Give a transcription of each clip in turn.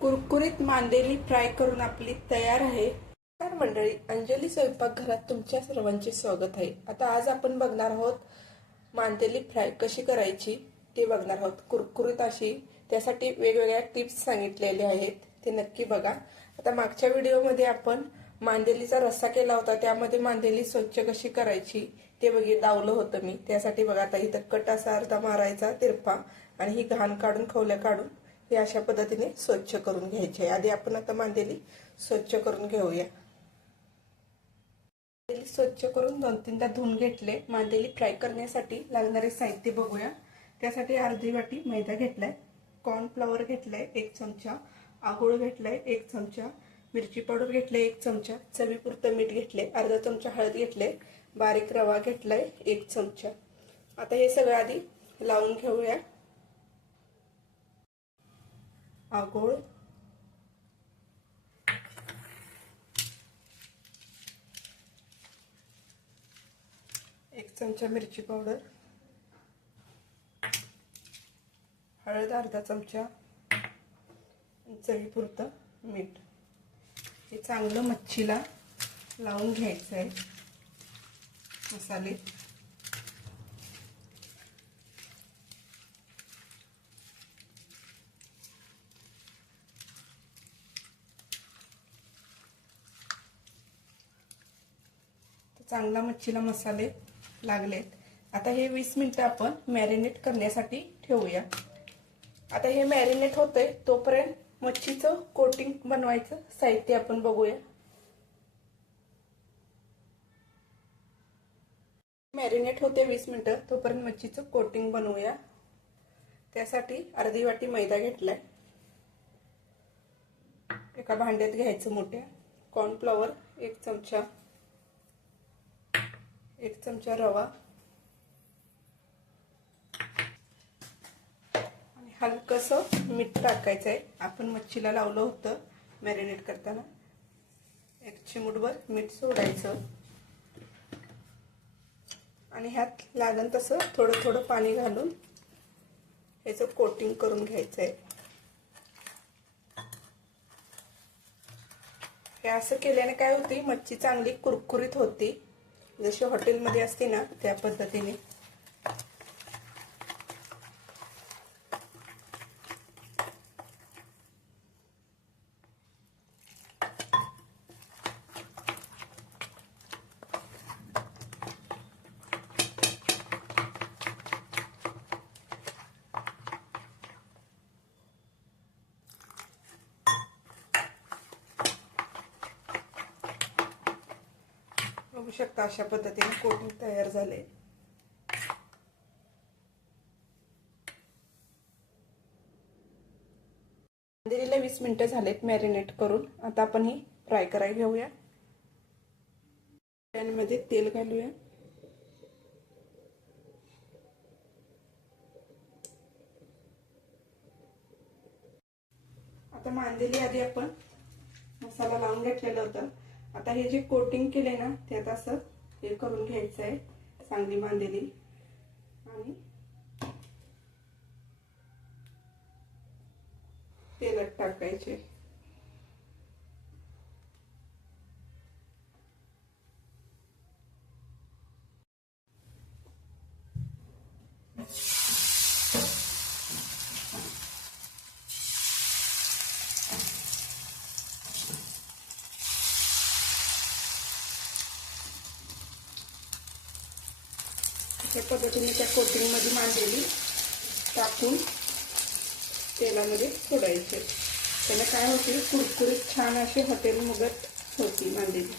कुरकुरीत मांदेली फ्राय करून आपली तयार आहे। तर मंडळी, अंजली स्वयंपाकघरात तुमच्या सर्वांचे स्वागत आहे। आता आज आपण बघणार आहोत मांदेली फ्राय कशी करायची ते बघणार आहोत, कुरकुरीत अशी। त्यासाठी वेगवेगळ्या टिप्स सांगितलेले आहेत, ते नक्की बघा। आता मागच्या व्हिडिओमध्ये आपण मांदेलीचा रस्सा केला होता, त्यामध्ये मांदेली स्वच्छ कशी करायची ते दावलं होतं मी। त्यासाठी बघा, आता इथं कट असा अर्धा मारायचा तिरपा, आणि ही घाण काढून खवल्या काढून हे अशा पद्धतीने स्वच्छ करून घ्यायचे आहे। आधी आपण आता मांदेली स्वच्छ करून घेऊया। मांदेली स्वच्छ करून 2-3दा धुवून घेतले। मांदेली फ्राय करण्यासाठी लागणारे साहित्य बघूया। त्यासाठी अर्धी वाटी मैदा घेतलाय, कॉर्नफ्लॉवर घेतलाय 1 चमचा, आगोळ घेतलाय 1 चमचा, मिरची पावडर घेतले 1 चमचा, चवीपुरतं मीठ घेतले, अर्धा चमचा हळद घेतले, बारीक रवा घेतलाय 1 चमचा। आता हे सगळं आधी लावून घेऊया। आगोळ, एक चमचा मिरची पावडर, हळद अर्धा चमचा, चवीपुरतं मीठ। हे चांगलं मच्छीला लावून घ्यायचं आहे मसाले। चांगला मच्छीला मसाले लागलेत। आता हे 20 मिनिटं आपण मॅरिनेट करण्यासाठी ठेवूया। आता हे मॅरिनेट होतंय, तोपर्यंत मच्छीचं कोटिंग बनवायचं साहित्य आपण बघूया। मॅरिनेट होते 20 मिनिटं, तोपर्यंत मच्छीचं कोटिंग बनवूया। त्यासाठी अर्धी वाटी मैदा घेतलाय, एका भांड्यात घ्यायचं मोठ्या, कॉर्नफ्लॉवर 1 चमचा, 1 चमचा रवा, आणि हलकसं मीठ टाकायचं आहे। आपण मच्छीला लावलं होतं मॅरिनेट करताना, 1 चिमूटभर मीठ सोडायचं, आणि ह्यात लागेल तसं थोडं थोडं पाणी घालून ह्याचं कोटिंग करून घ्यायचं आहे। हे असं केल्याने काय होती, मच्छी चांगली कुरकुरीत होती, जशी हॉटेलमध्ये असते ना त्या पद्धतीने। बघू शकता अशा पद्धतीने कोटिंग तयार झाले। मांदेलीला 20 मिनिटं झालेत मॅरिनेट करून। आता आपण ही फ्राय करायला घेऊया। पॅन मध्ये तेल घालूया, आता मांदेली आधी आपण मसाला लावून घेतलेला होता। आता हे जे कोटिंग केले ना त्यात असं हे करून घ्यायचं आहे चांगली मांदेली, आणि तेलात टाकायचे। अशा पद्धतीने त्या कोटिंग मध्ये मांदेली टाकून तेलामध्ये सोडायचे। त्याला काय होते, कुरकुरीत छान अशी हॉटेल मुगत होती मांदेली।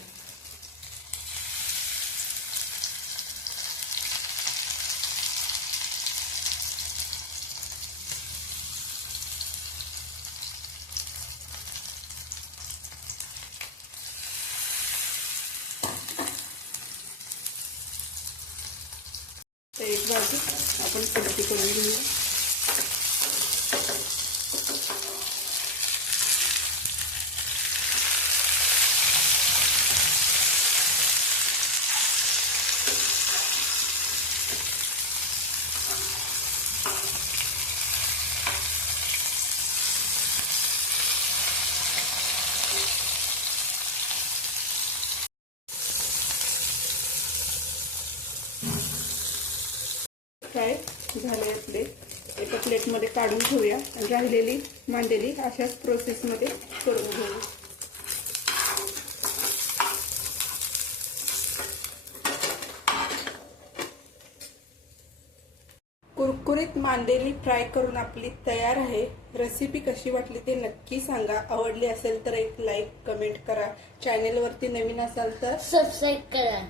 एक बाजू आपण पलटी करून घेऊया। फ्राय झाले आपले एका प्लेटमध्ये काढून ठेवूया आणि राहिलेली मांदेली अशाच प्रोसेसमध्ये करून घेऊ. कुरकुरीत मांदेली फ्राय करून आपली तयार आहे. रेसिपी कशी वाटली ते नक्की सांगा. आवडली असेल तर एक लाईक कमेंट करा. चॅनेलवरती नवीन असाल तर सबस्क्राईब करा.